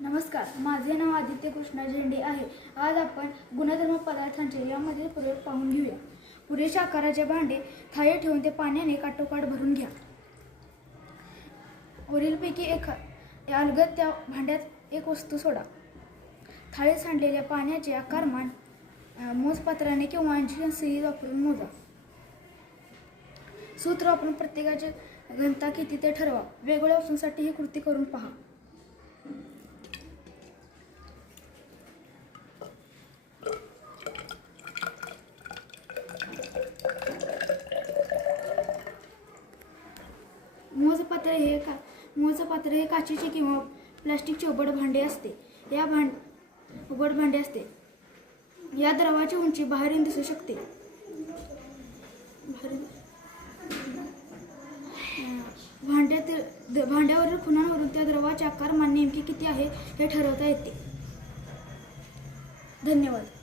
नमस्कार, माझे नाव आदित्य कृष्णा झेंडे आहे। आज आपण गुणधर्म पदार्थांचे यामध्ये प्रयोग पाहून घेऊया। पुरेशा आकाराचे भांडे थाळी ठेवून ते पाण्याने काठोकाठ भरून घ्या। वरीलपैकी अलगद त्या भांड्यात एक वस्तू सोडा। थाळीत सांडलेल्या पाण्याचे आकारमान मोजपत्राने किंवा अंशी सुई वापरून मोजा। सूत्र वापरून प्रत्येकाची घनता किती ते ठरवा। वेगवेगळ्या वस्तूंसाठी ही कृती करून पहा। मोजपत्र हे काचेचे किंवा प्लास्टिकचे उघड भांडे असते। या द्रवाची उंची बाहेरून दिसू शकते। भांड्यावरील खुणांवरून त्या द्रवाचे आकारमान नेमके किती आहे हे ठरवता येते। धन्यवाद।